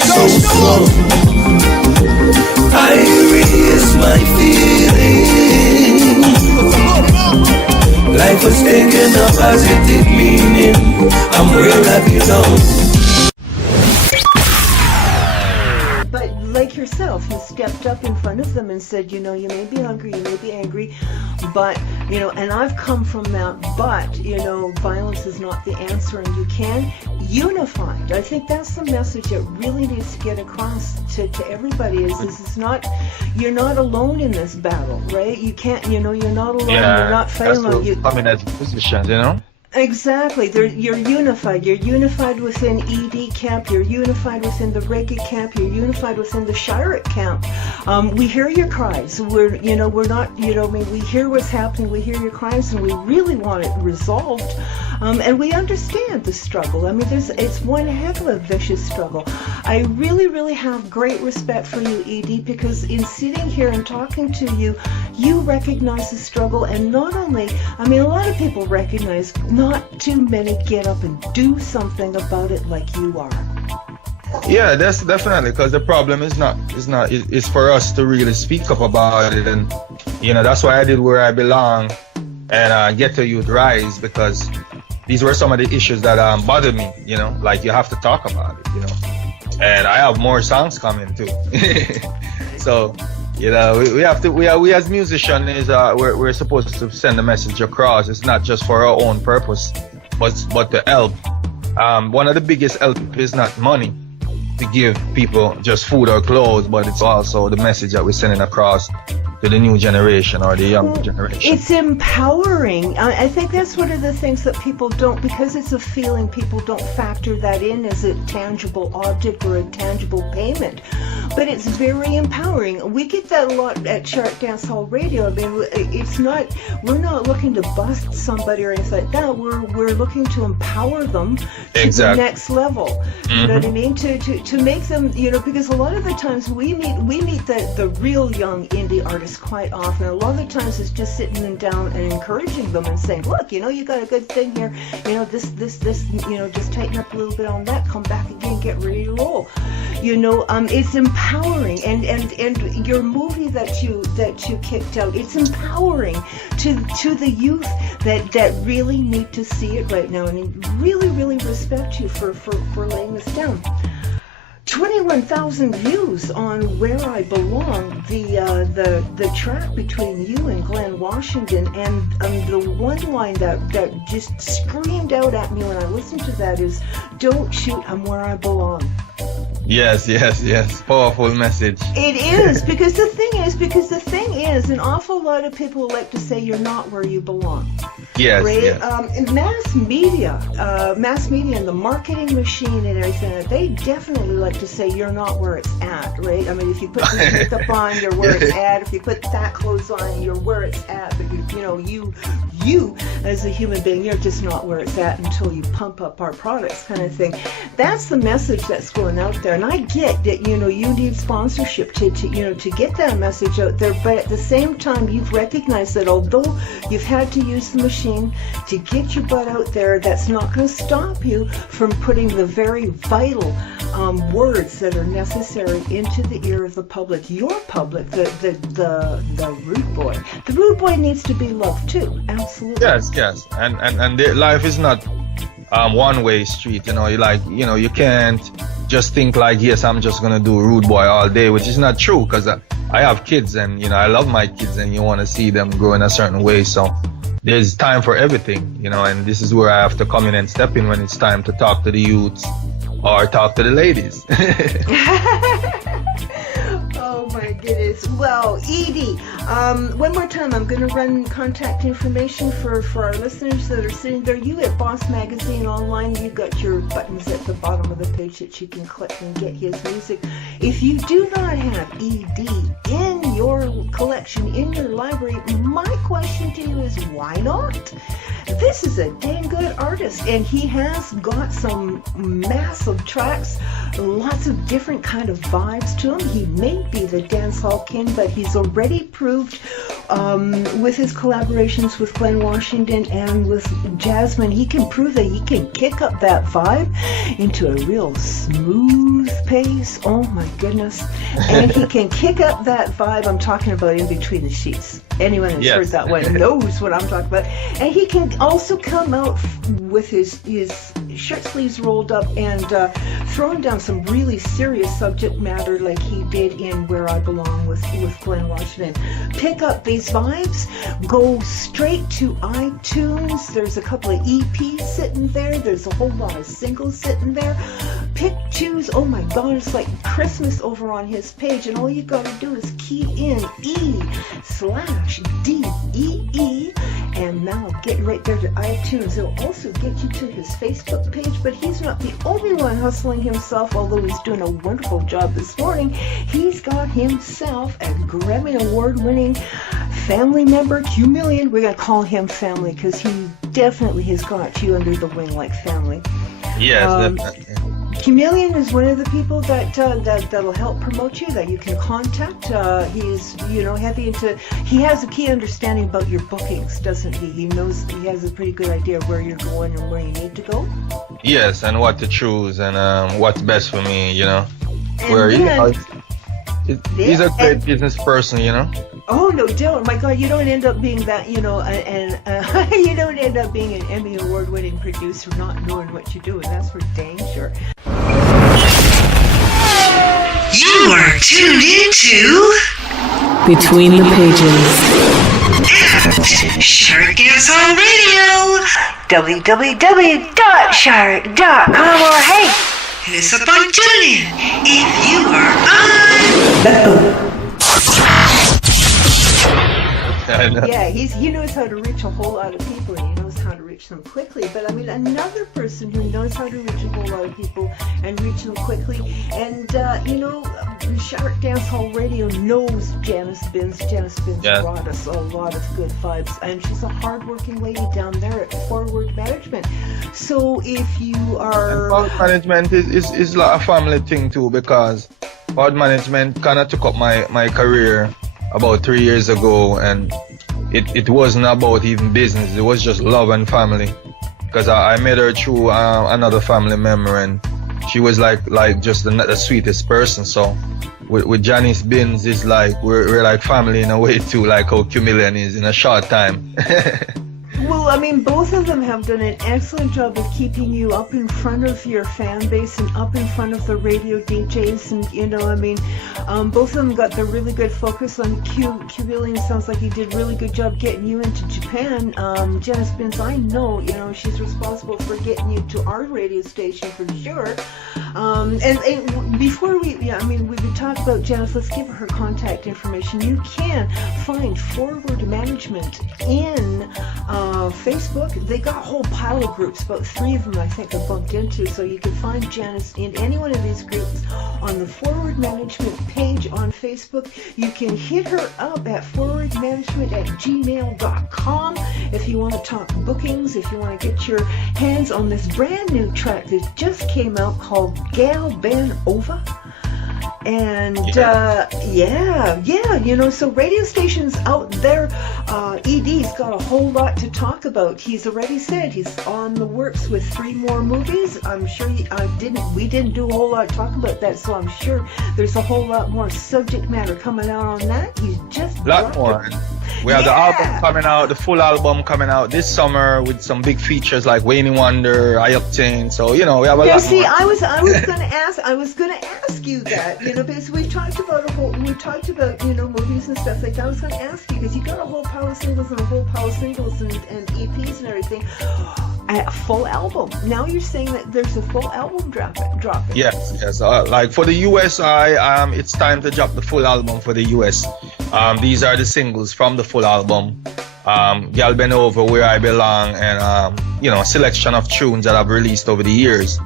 so strong. I raise my feeling. Life has taken a positive meaning. I'm where I belong. But like yourself, you stepped up in front of them and said, you know, you may be hungry, you may be angry, but, you know, and I've come from that, but, you know, violence is not the answer, and you can unify. I think that's the message that really needs to get across to everybody is this is not, you're not alone in this battle, right? You can't, you know, you're not alone, you're not fighting alone. That's coming as positions, you know? Exactly. You're unified. You're unified within E DEE camp. You're unified within the reggae camp. You're unified within the Shirek camp. We hear your cries. We're not, you know, I mean, we hear what's happening. We hear your cries, and we really want it resolved. And we understand the struggle. I mean, it's one heck of a vicious struggle. I really, really have great respect for you, E DEE, because in sitting here and talking to you, you recognize the struggle, and not only, I mean, a lot of people recognize. Not too many get up and do something about it like you are. Yeah, that's definitely, because the problem is for us to really speak up about it, and you know that's why I did Where I Belong and Get to Youth Rise, because these were some of the issues that bothered me. You know, like you have to talk about it. You know, and I have more songs coming too. So. You know, we as musicians is we're supposed to send a message across. It's not just for our own purpose, but to help. One of the biggest help is not money to give people just food or clothes, but it's also the message that we're sending across to the new generation or the young generation. It's empowering. I think that's one of the things that people don't, because it's a feeling, people don't factor that in as a tangible object or a tangible payment. But it's very empowering. We get that a lot at Shark Dance Hall Radio. I mean, it's not, we're not looking to bust somebody or anything like that. We're looking to empower them to the next level. Mm-hmm. You know what I mean? To make them, you know, because a lot of the times we meet the real young indie artists quite often. A lot of the times it's just sitting them down and encouraging them and saying, look, you know, you got a good thing here. You know, this, you know, just tighten up a little bit on that. Come back again, get ready to roll. You know, it's empowering, and your movie that you kicked out, it's empowering to the youth that really need to see it right now, and I really, really respect you for laying this down. 21,000 views on Where I Belong, the track between you and Glenn Washington, and the one line that just screamed out at me when I listened to that is, "Don't shoot, I'm where I belong." Yes. Powerful message. It is, because the thing is, an awful lot of people like to say you're not where you belong. Yes. Right? Yes. In mass media and the marketing machine and everything, they definitely like to say you're not where it's at, right? I mean, if you put this makeup on, you're where it's at. If you put that clothes on, you're where it's at. But you as a human being, you're just not where it's at until you pump up our products, kind of thing. That's the message that's going out there. And I get that, you know, you need sponsorship to get that message out there. But at the same time, you've recognized that although you've had to use the machine to get your butt out there, that's not going to stop you from putting the very vital words that are necessary into the ear of the public. Your public, the rude boy. The rude boy needs to be loved too. Absolutely. Yes. And life is not one-way street. You know, you can't just think like, yes, I'm just gonna do rude boy all day, which is not true, because I have kids, and you know, I love my kids, and you want to see them grow in a certain way. So there's time for everything, you know, and this is where I have to come in and step in when it's time to talk to the youths or talk to the ladies. Oh my goodness. Well, E DEE, one more time, I'm going to run contact information for our listeners that are sitting there. You at Boss Magazine Online, you've got your buttons at the bottom of the page that you can click and get his music. If you do not have E DEE in your collection, in your library, my question to you is, why not? This is a dang good artist, and he has got some massive tracks, lots of different kind of vibes to him. He may be the dancehall king, but he's already proved with his collaborations with Glenn Washington and with Jasmine, he can prove that he can kick up that vibe into a real smooth pace. Oh my goodness. And he can kick up that vibe. I'm talking about In Between the Sheets. Anyone who's heard that one knows what I'm talking about. And he can also come out with his shirt sleeves rolled up and throwing down some really serious subject matter like he did in Where I Belong with Glenn Washington. Pick up these vibes, go straight to iTunes. There's a couple of EPs sitting there. There's a whole lot of singles sitting there. Pick, choose. Oh my God, it's like Christmas over on his page, and all you got to do is key in E/DEE, and now get right there to iTunes. It'll also get you to his Facebook page, but he's not the only one hustling himself, although he's doing a wonderful job this morning. He's got himself a Grammy Award-winning family member, Q-Million. We're going to call him family because he definitely has got you under the wing like family. Yes, definitely. Q-Million is one of the people that'll help promote you, that you can contact. He's, heavy into, he has a key understanding about your bookings, doesn't he? He has a pretty good idea of where you're going and where you need to go. Yes, and what to choose and what's best for me, he's a great business person, Oh, no doubt. My God, you don't end up being that, you don't end up being an Emmy Award-winning producer not knowing what you're doing. That's for dang sure. You are tuned into Between the Pages. at Shark Dancehall Radio, www.shark.com, or hey, hit us up on TuneIn if you are on. Yeah, he knows how to reach a whole lot of people, and he knows how to reach them quickly. But I mean, another person who knows how to reach a whole lot of people and reach them quickly, and Shark Dancehall Radio knows Janice Binns. Janice Binns brought us a lot of good vibes, and she's a hardworking lady down there at Forward Management. So if you are... Forward Management is like a family thing too, because Forward Management kind of took up my career about 3 years ago, and it wasn't about even business. It was just love and family, because I met her through another family member, and she was like just the sweetest person. So with Janice Binns, it's like we're like family in a way too, like how Q-Million is in a short time. Well, I mean, both of them have done an excellent job of keeping you up in front of your fan base and up in front of the radio DJs, and both of them got the really good focus on Q-Million. Sounds like he did a really good job getting you into Japan. Janice Binns, I know, she's responsible for getting you to our radio station for sure. And before we could talk about Janice, let's give her contact information. You can find Forward Management in Facebook. They got a whole pile of groups, about 3 of them I think I bumped into, so you can find Janice in any one of these groups on the Forward Management page on Facebook. You can hit her up at forwardmanagement@gmail.com if you want to talk bookings, if you want to get your hands on this brand new track that just came out called Gal Ben Ova. And so radio stations out there, E Dee's got a whole lot to talk about. He's already said he's on the works with 3 more movies. I'm sure we didn't do a whole lot of talk about that, so I'm sure there's a whole lot more subject matter coming out on that. He's just a lot more. We have the album coming out, the full album coming out this summer with some big features like Wayne Wonder, Attn. So we have a lot more. I was gonna ask you that, because we've talked about movies and stuff like that. I was gonna ask you, because you got a whole pile of singles and and EPs and everything. A full album. Now you're saying that there's a full album dropping. Yes. Like for the US, it's time to drop the full album for the US. These are the singles from the full album. Gal Ben Over, Where I Belong, and a selection of tunes that I've released over the years.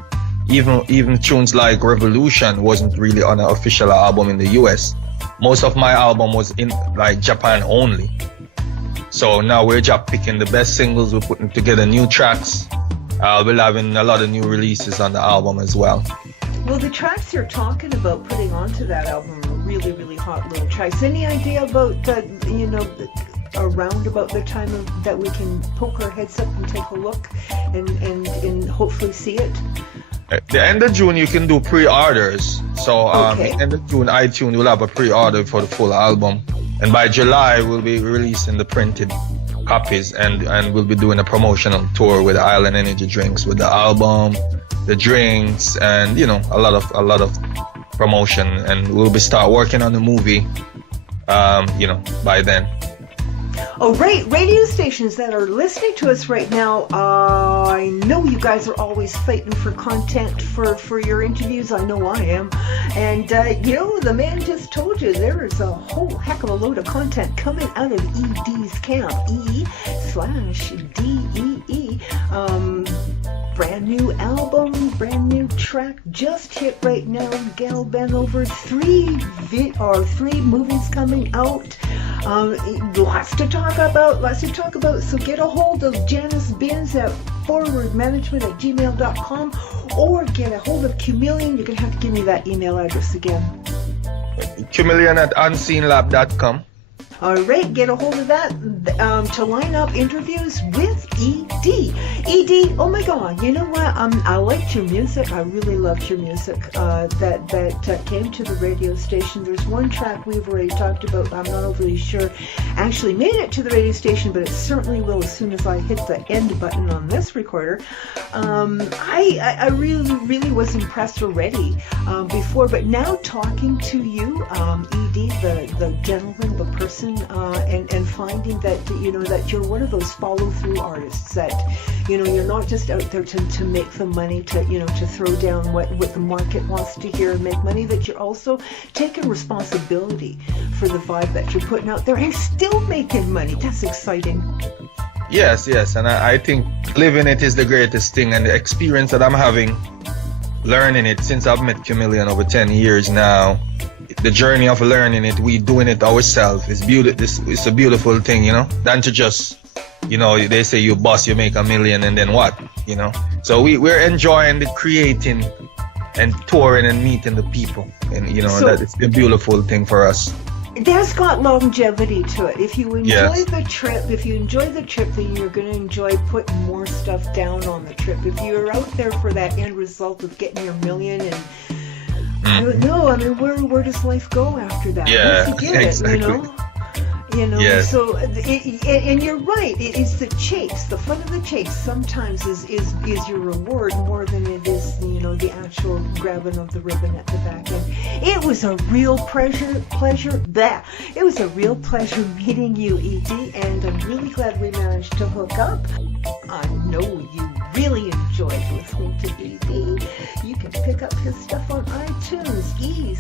Even tunes like Revolution wasn't really on an official album in the US. Most of my album was in like Japan only. So now we're just picking the best singles, we're putting together new tracks. We're having a lot of new releases on the album as well. Well, the tracks you're talking about putting onto that album are really, really hot little tracks. Any idea about around about the time that we can poke our heads up and take a look and hopefully see it? At the end of June, you can do pre-orders. So end of June, iTunes will have a pre-order for the full album. And by July, we'll be releasing the printed copies, and we'll be doing a promotional tour with Island Energy Drinks, with the album, the drinks, and a lot of promotion, and we'll be start working on the movie by then. Oh, radio stations that are listening to us right now, I know you guys are always fighting for content for your interviews. I know I am. And, the man just told you there is a whole heck of a load of content coming out of ED's camp. E/DEE. Brand new album, brand new track, just hit right now. Gal Ben, over three movies coming out. Lots to talk about. So get a hold of Janice Binns at forwardmgtent@gmail.com, or get a hold of Chameleon. You're gonna have to give me that email address again. Chameleon at unseenlab.com. All right, get a hold of that to line up interviews with E Dee. E Dee, oh my God, you know what? I liked your music. I really loved your music that came to the radio station. There's one track we've already talked about. I'm not overly sure actually made it to the radio station, but it certainly will as soon as I hit the end button on this recorder. I really was impressed already before, but now talking to you, E Dee, the gentleman, the person, and finding that that you're one of those follow through artists, that you're not just out there to make the money, to throw down what the market wants to hear and make money, that you're also taking responsibility for the vibe that you're putting out there and still making money. That's exciting. Yes, and I think living it is the greatest thing, and the experience that I'm having learning it since I've met Chameleon over 10 years now. The journey of learning it, we doing it ourselves. It's a beautiful thing, than to just, they say you boss, you make $1 million, and then what, So we're enjoying the creating and touring and meeting the people, and that it's a beautiful thing for us. That's got longevity to it. If you enjoy the trip, then you're going to enjoy putting more stuff down on the trip. If you're out there for that end result of getting your $1 million, and I don't know, I mean, where does life go after that? Yeah, once you get exactly. Yes. So and you're right, it's the chase, the fun of the chase sometimes is your reward more than it is the actual grabbing of the ribbon at the back end. It was a real pleasure it was a real pleasure meeting you, E Dee, and I'm really glad we managed to hook up. I know you really enjoyed listening to E Dee. You can pick up his stuff on iTunes, E/DEE.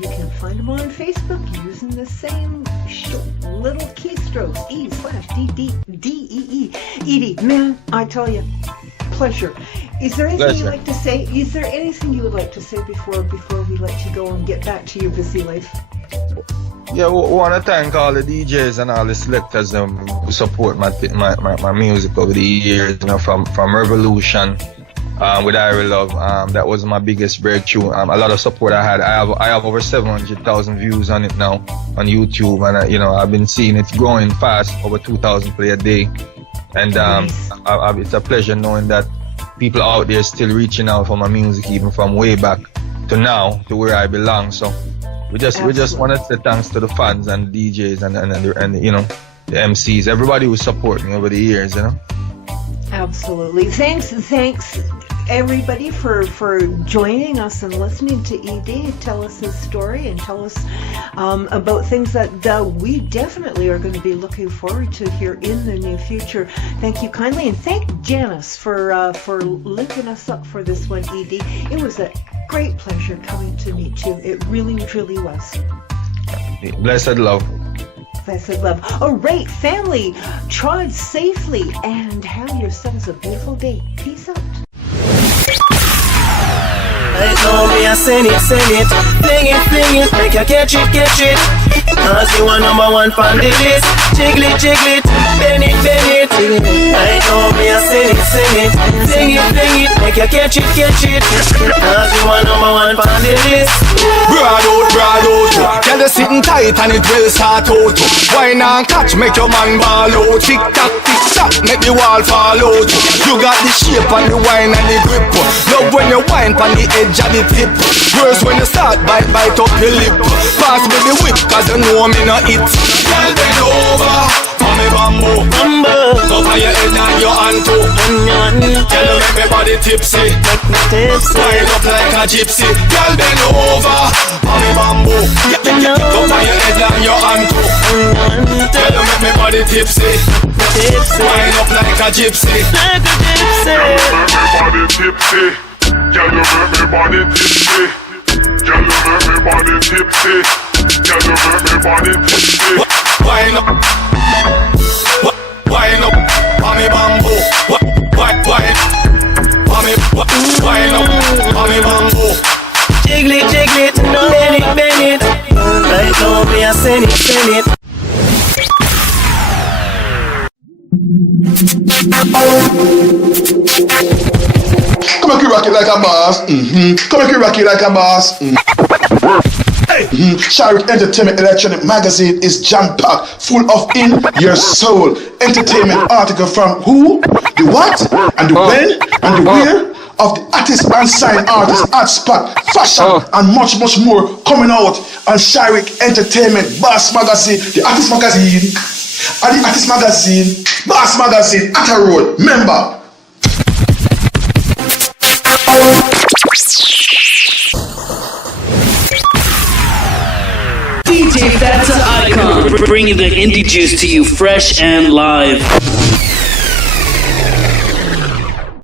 You can find him on Facebook using the same short little keystrokes, E/DEE. E Dee, man, I tell you, pleasure. Is there anything you'd like to say? Is there anything you would like to say before we let you go and get back to your busy life? Yeah, we want to thank all the DJs and all the selectors who support my music over the years, from Revolution with Irie Love. That was my biggest breakthrough. A lot of support I had. I have over 700,000 views on it now on YouTube, and I've been seeing it growing fast, over 2,000 play a day. And it's a pleasure knowing that people out there still reaching out for my music, even from way back to now, to where I belong. So we just want to say thanks to the fans and DJs and the MCs, everybody who support me over the years. Absolutely. Thanks everybody for joining us and listening to E Dee tell us his story and tell us about things that we definitely are going to be looking forward to here in the near future. Thank you kindly, and thank Janice for linking us up for this one, E Dee. It was a great pleasure coming to meet you. It really, truly was. Blessed love. Blessed love. All right, family, drive safely and have yourselves a beautiful day. Peace out. I know me, I sing it, fling it, make you catch it. Cause you are number one on the list. Jiggle it, bend it. I know me, I sing it, fling it, make you catch it. Cause you are number one on the list. Broad out, Girl, you sitting tight and it will start out. Wine and catch, make your man ball out. Tick tock, make the wall fall out. You got the shape and the wine and the grip. Love when you wine on the edge of the tip. Worse when you start bite up your lip. Pass me the whip, cause you know me not it. Girl, bend over, for me bamboo. Cover your head and your hand too. Girl, you make me body tipsy. Wind up like a gypsy. Girl, bend over, for me bamboo. Cover your head and your hand too. Girl, you make me body tipsy. Wind up like a gypsy. Girl, you make me body tipsy. Girl, you make me body tipsy. Girl, you make me body tipsy. Wind up, wind up, on me bamboo. Wind up, on me bamboo. Jiggle it, bend it. Right now me a send it. Come on, rock it like a boss. Come on, rock it like a boss. Sharik Entertainment Electronic Magazine is jam-packed, full of in your soul entertainment article from who, the what, and the when, and the where of the artist and sign artists, art spot, fashion, and much more coming out on Sharik Entertainment, BOSSmagazine, the artist magazine, and the artist magazine, BOSSmagazine, Attn Road, member. DJ That's an Icon, bringing the indie juice to you fresh and live.